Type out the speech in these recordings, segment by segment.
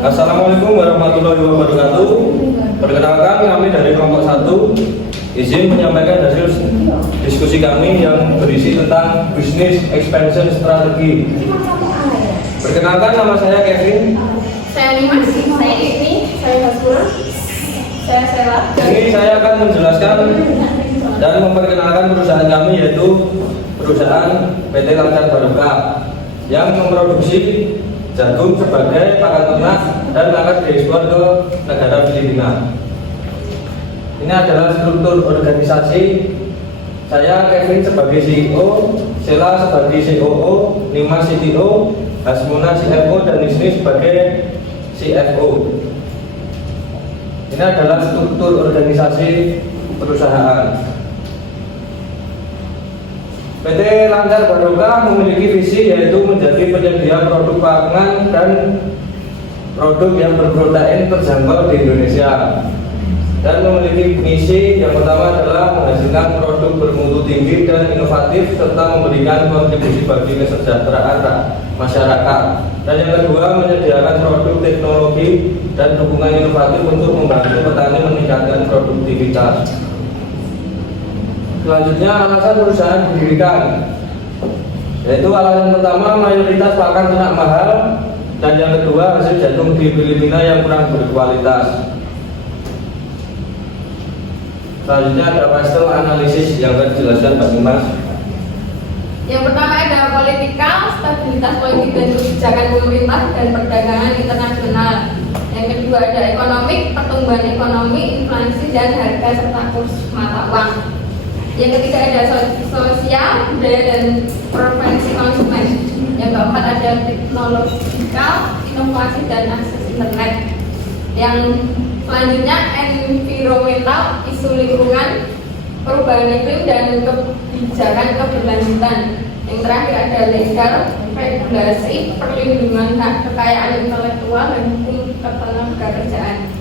Assalamualaikum warahmatullahi wabarakatuh. Perkenalkan, kami dari kelompok 1 izin menyampaikan hasil diskusi kami yang berisi tentang bisnis expansion strategi. Perkenalkan, nama saya Kevin. Saya Limas, saya Ivy, saya Hasbuna, saya Sela. Ini saya akan menjelaskan dan memperkenalkan perusahaan kami, yaitu perusahaan PT Lancar Baroka yang memproduksi jagung sebagai pakan ternak dan akan diekspor ke negara Filipina. Ini adalah struktur organisasi. Saya Kevin sebagai CEO, Sela sebagai COO, Limas CTO, Hasmuna CFO, dan Isni sebagai CFO. Ini adalah struktur organisasi perusahaan. PT Lancar Baroka memiliki visi, yaitu menjadi penyedia produk pangan dan produk yang berprotein terjangkau di Indonesia, dan memiliki misi yang pertama adalah menghasilkan produk bermutu tinggi dan inovatif serta memberikan kontribusi bagi kesejahteraan masyarakat, dan yang kedua menyediakan produk teknologi dan dukungan inovatif untuk membantu petani meningkatkan produktivitas. Selanjutnya, alasan perusahaan didirikan, yaitu alasan pertama mayoritas pakan ternak mahal, dan yang kedua hasil jagung di Filipina yang kurang berkualitas. Selanjutnya ada pastel analisis yang akan dijelaskan Pak Limas. Yang pertama ada politika, stabilitas politik dan kebijakan pemerintah dan perdagangan internasional. Yang kedua ada ekonomi, pertumbuhan ekonomi, inflasi dan harga serta kurs mata uang. Yang ketiga ada sosial, budaya dan preferensi konsumen. Yang keempat ada teknologikal, inovasi dan akses internet. Yang selanjutnya environmental, isu lingkungan, perubahan iklim dan kebijakan keberlanjutan. Yang terakhir ada legal, regulasi, perlindungan hak kekayaan intelektual dan hukum ketenagakerjaan.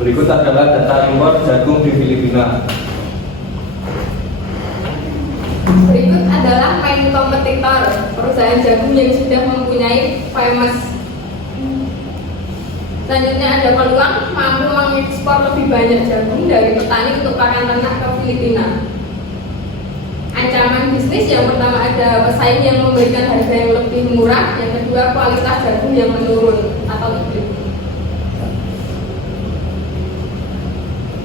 Berikut adalah data impor jagung di Filipina. Berikut adalah main kompetitor perusahaan jagung yang sudah mempunyai famous. Selanjutnya ada peluang mampu mengekspor lebih banyak jagung dari petani untuk pakan ternak ke Filipina. Ancaman bisnis, yang pertama ada pesaing yang memberikan harga yang lebih murah, yang kedua kualitas jagung yang menurun atau hidup.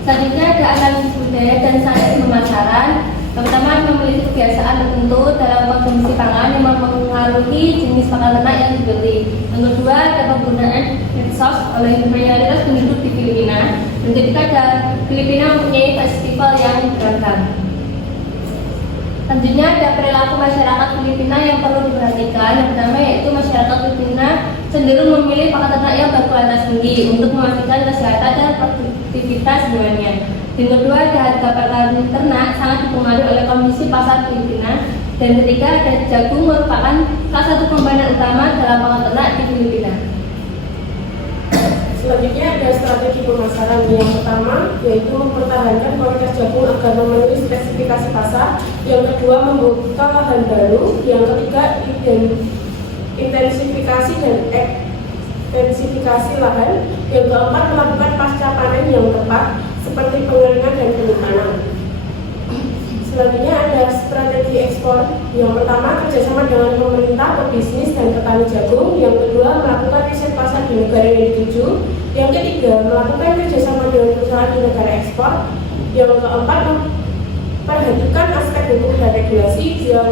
Selanjutnya ada analisis budaya dan sains pemasaran. Pertama, memiliki kebiasaan tertentu dalam konsumsi pangan yang mempengaruhi jenis pakan ternak yang dibeli. Yang kedua, ada penggunaan medsos oleh mayoritas penduduk di Filipina. Dan ketiga, ada Filipina mempunyai festival yang beragam. Selanjutnya ada perilaku masyarakat Filipina yang perlu diperhatikan. Yang pertama yaitu masyarakat Filipina cenderung memilih pakan ternak yang berkualitas tinggi untuk memastikan kesehatan dan produktivitas hewannya. Yang kedua ada harga pakan ternak sangat dipengaruhi oleh kondisi pasar Filipina. Dan ketiga ada jagung merupakan salah satu komponen utama dalam pakan ternak di Filipina. Selanjutnya ada strategi pemasaran. Yang pertama yaitu mempertahankan kualitas jagung agar memenuhi spesifikasi pasar. Yang kedua membuka lahan baru. Yang ketiga intensifikasi dan ekstensifikasi lahan. Yang keempat melakukan pasca panen yang tepat seperti pengeringan dan penyimpanan. Selanjutnya ada strategi ekspor. Yang pertama kerjasama dengan pemerintah, pebisnis dan petani jagung. Yang kedua melakukan riset pasar di negara yang dituju. Yang ketiga melakukan kerjasama dengan perusahaan di negara ekspor. Yang keempat memperhatikan aspek hukum dan regulasi. Yang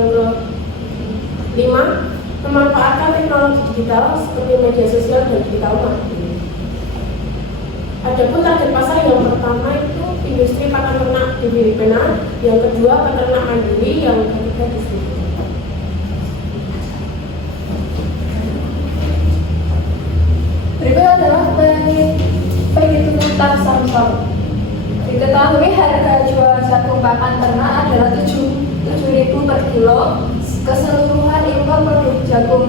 kelima memanfaatkan teknologi digital seperti media sosial dan digital marketing. Adapun target pasar yang pertama itu industri pakan ternak di Filipina, yang kedua peternak mandiri, yang ketiga distributor. Berikut adalah penghitungan Samsung. Diketahui harga jual jagung pakan ternak adalah 7.000 per kilo. Keseluruhan impor produk jagung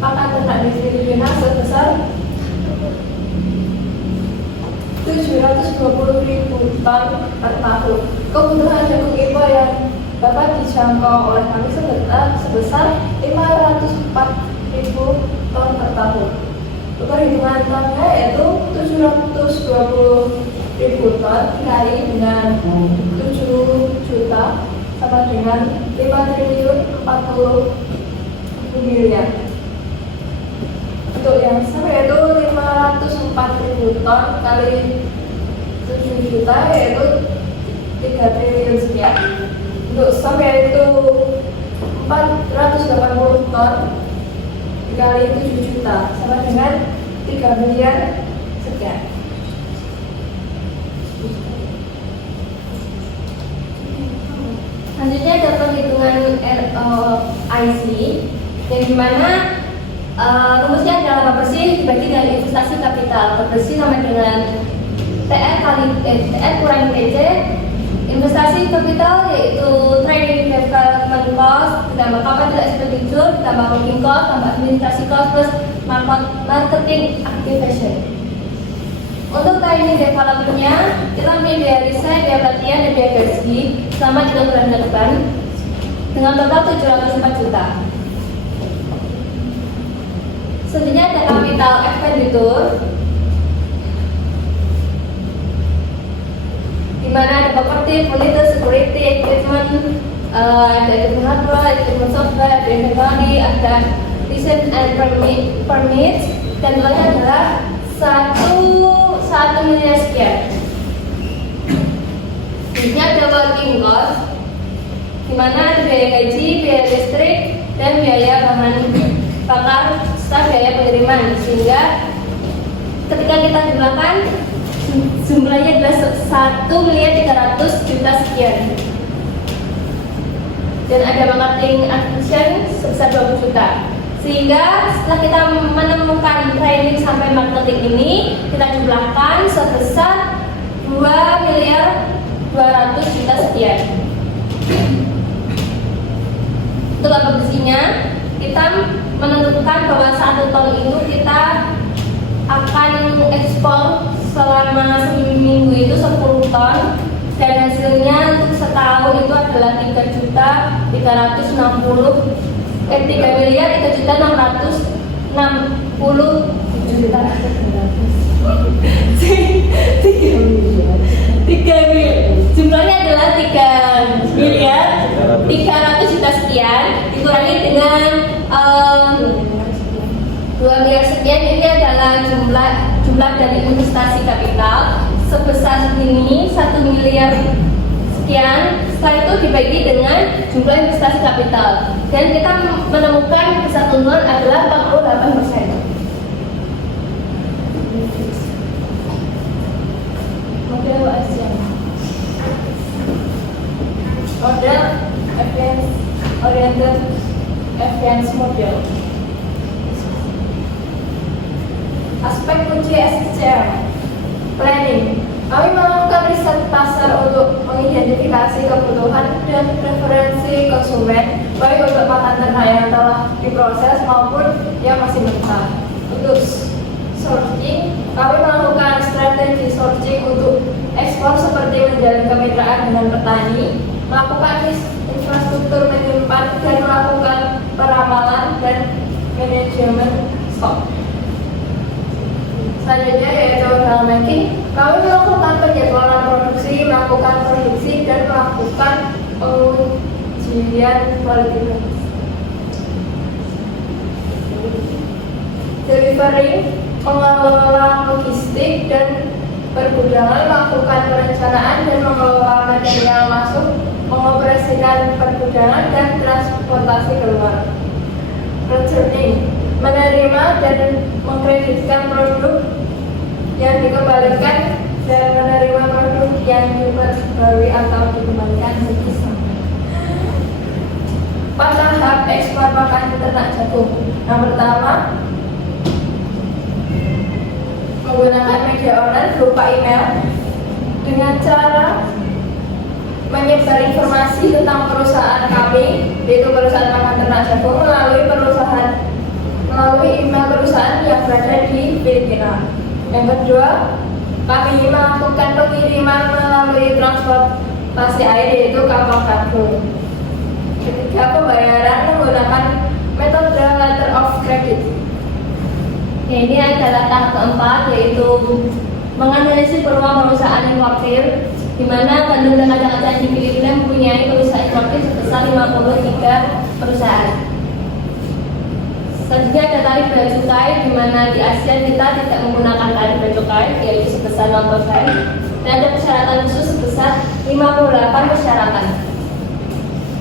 pakan ternak di Filipina sebesar 720.000 ton per tahun. Kebutuhan jagung impor yang dapat dijangkau oleh kami sebesar 504.000 ton per tahun. Untuk perhitungan tonnya yaitu 720.000 ton dikali dengan 7 juta sama dengan 5.040.000.000. Untuk yang SEM yaitu 504.000 ton kali 7 juta yaitu 3 triliun sekian. Untuk SEM yaitu 480 ton dikali 7 juta sama dengan 3 miliar sekian. Selanjutnya ada perhitungan ROIC yang dimana rumusnya adalah laba bersih dibagi dengan investasi kapital. Laba bersih sama dengan TR kurangi TC. Investasi kapital yaitu training development cost ditambah capital expenditure ditambah working cost tambah administrasi cost plus marketing activation. Untuk training developmentnya kita punya biaya riset, biaya pelatihan, dan biaya gaji selama 3 bulan ke depan dengan total 704 juta. Selanjutnya ada capital expenditure di mana ada properti, furniture, security, equipment, ada equipment hardware, equipment software, ada inventory, ada license and permits, dan totalnya adalah 1 miliar sekian. Ini ada working cost, di mana ada biaya gaji, biaya listrik, dan biaya bahan bakar serta biaya pengiriman, sehingga ketika kita jumlahkan jumlahnya adalah 1.300.000.000 sekian. Dan ada marketing acquisition sebesar 20 juta. Sehingga setelah kita menemukan training sampai marketing ini, kita jumlahkan sebesar 2.200.000.000 sekian. Untuk laba bersihnya, kita menentukan bahwa 1 ton itu kita akan ekspor selama seminggu itu 10 ton dan hasilnya untuk setahun itu adalah 3 jumlahnya adalah 3.300.000.000 sekian dikurangi dengan 2 miliar sekian. Ini adalah jumlah dari investasi kapital sebesar ini 1 miliar sekian. Setelah itu dibagi dengan jumlah investasi kapital dan kita menemukan kesatuan adalah 48%. Model ASEAN, model oriented advance model. Aspek kunci SCM planning. Kami melakukan riset pasar untuk mengidentifikasi kebutuhan dan preferensi konsumen, baik untuk pakan ternak yang telah diproses maupun yang masih mentah. Untuk sourcing, kami melakukan strategi sourcing untuk ekspor seperti menjalin kemitraan dengan petani, melakukan infrastruktur menyimpan, dan melakukan peramalan dan manajemen stok. Selanjutnya yaitu dalam making, kami melakukan penjadwalan produksi, melakukan produksi, dan melakukan pengujian kualitas. Delivery, mengelola logistik dan pergudangan, melakukan perencanaan dan mengelola material masuk, mengoperasikan pergudangan dan transportasi keluar. Returning, menerima dan mengkreditkan produk yang dikembalikan dan menerima produk yang diperbarui atau dikembalikan sekitar. 4 tahap ekspor pakan ternak jagung. Yang pertama, menggunakan media online berupa email dengan cara menyebar informasi tentang perusahaan kami, yaitu perusahaan pakan ternak jagung, melalui email perusahaan yang berada di Filipina. Yang kedua, kami melakukan pengiriman melalui transportasi air, yaitu kapal kargo. Ketiga, pembayaran menggunakan metode letter of credit. Ya, ini adalah tahap keempat, yaitu menganalisis peluang perusahaan importir, di mana Bandung dan Kacang-Kacang di Filipina mempunyai perusahaan importir sebesar 53 perusahaan. Selanjutnya ada tarif bea cukai, di mana di Asia kita tidak menggunakan tarif bea cukai, yaitu sebesar 0%, dan ada persyaratan khusus sebesar 58 persyaratan.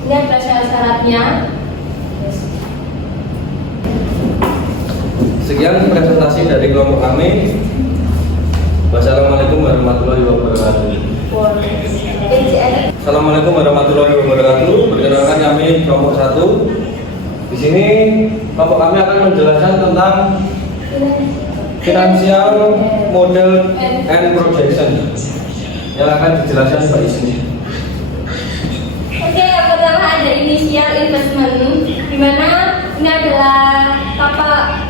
Ini adalah syarat-syaratnya. Sekian presentasi dari kelompok kami. Wassalamualaikum warahmatullahi wabarakatuh. Assalamualaikum warahmatullahi wabarakatuh. Perkenalkan kami kelompok 1. Di sini kelompok kami akan menjelaskan tentang financial model and projection yang akan dijelaskan Pak Ismi. Oke, yang pertama ada initial investment, di mana ini adalah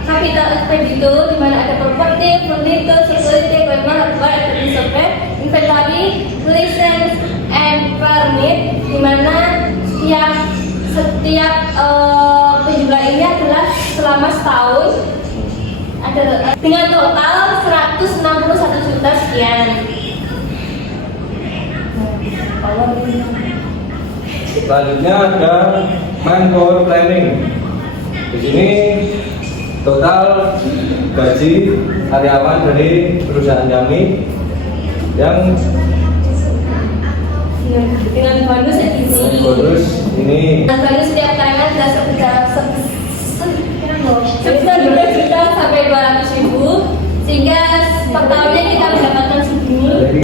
capital expenditure, di mana ada property, furniture, security, equipment, hardware, equipment, software, inventory, license, and permit, di mana setiap penjualan ini adalah selama setahun, dengan total 161 juta sekian. Selanjutnya ada manpower planning. Di sini total gaji karyawan dari perusahaan kami yang dengan bonus ini. Dengan bonus setiap karyawan adalah sebesar 2 juta sampai 200.000, sehingga per tahunnya kita mendapatkan segini.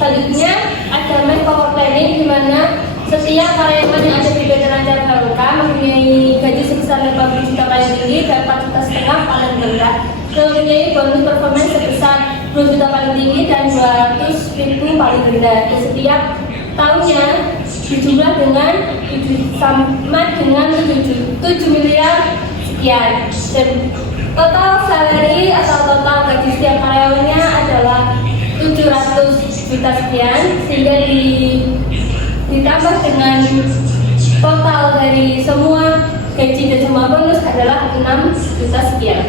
Selanjutnya ada manpower planning, di mana setiap karyawan yang ada di PT Lancar Baroka mempunyai gaji sebesar 80 juta paling tinggi dan 4 juta setengah paling rendah, mempunyai bonus performance sebesar 2 juta paling tinggi dan 200.000 paling rendah. Di setiap tahunnya dijumlah dengan 7 miliar sekian. Dan total salary atau total gaji setiap karyawannya adalah 700 juta sekian, sehingga ditambah dengan total dari semua gaji dan semua bonus adalah 6 juta sekian,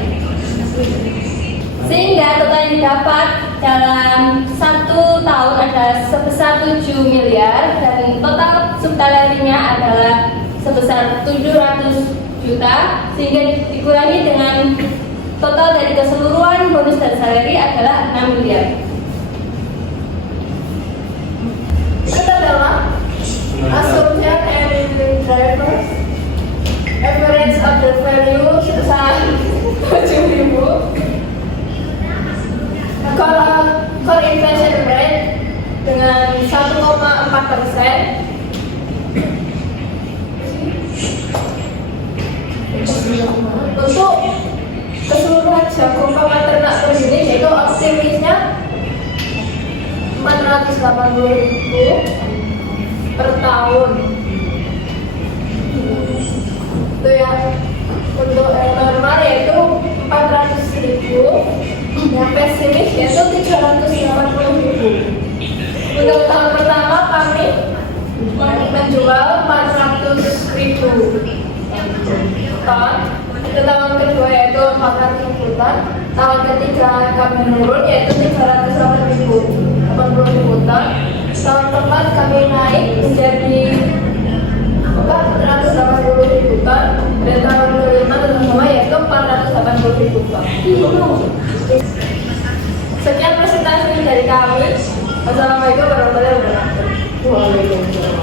sehingga total yang didapat dalam 1 tahun adalah sebesar 7 miliar dan total subsalary-nya adalah sebesar 700 juta, sehingga dikurangi dengan total dari keseluruhan bonus dan salary adalah 6 miliar. Itu adalah assumption and drivers, average order value sebesar 7.000, kalau core inflation rate dengan 1,4%, untuk keseluruhan jagung peternak terjenis yaitu optimisnya 480.000 per tahun. Itu ya. Untuk yang normal yaitu 400.000, yang pesimis yaitu 380.000. Untuk tahun pertama kami menjual 400.000 ton. Untuk tahun kedua yaitu 400.000 ton. Tahun ketiga kami menurun yaitu 380.000 ton. Tahun keempat kami naik menjadi 480.000 ton. Dan tahun kelima terutama yaitu 480.000 ton. Sekian presentasi dari kami. Wassalamualaikum warahmatullahi wabarakatuh.